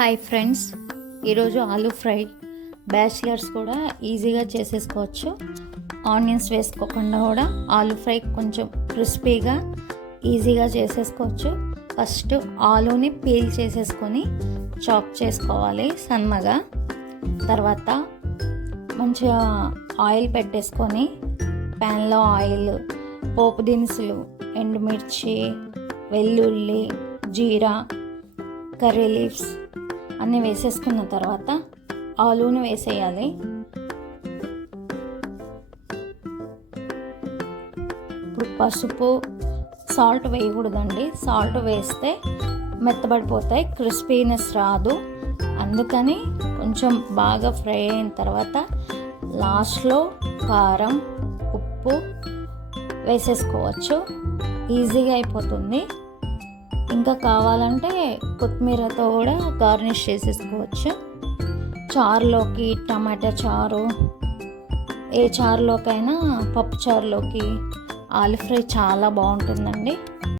Hi friends, ఈరోజు aloo fry bachelors కూడా ఈజీగా చేసేసుకోవచ్చు. ఆనియన్స్ వేసుకోకుండా కూడా ఆలూ ఫ్రై కొంచెం క్రిస్పీగా ఈజీగా చేసేసుకోవచ్చు. ఫస్ట్ ఆలూని పీల్ చేసేసుకొని చాప్ చేసుకోవాలి సన్నగా. తర్వాత మంచిగా ఆయిల్ పెట్టేసుకొని ప్యాన్లో ఆయిల్, పోపు దినుసులు, ఎండుమిర్చి, వెల్లుల్లి, జీరా, కర్రీ లీవ్స్ అన్నీ వేసేసుకున్న తర్వాత ఆలూని వేసేయాలి. ఇప్పుడు పసుపు, సాల్ట్ వేయకూడదండి. సాల్ట్ వేస్తే మెత్తబడిపోతాయి, క్రిస్పీనెస్ రాదు. అందుకని కొంచెం బాగా ఫ్రై అయిన తర్వాత లాస్ట్లో కారం, ఉప్పు వేసేసుకోవచ్చు. ఈజీగా అయిపోతుంది. ఇంకా కావాలంటే కొత్తిమీరతో కూడా గార్నిష్ చేసేసుకోవచ్చు. చారులోకి, టమాటా చారు, ఏ చారులోకైనా, పప్పు చారులోకి ఆలూ ఫ్రై చాలా బాగుంటుందండి.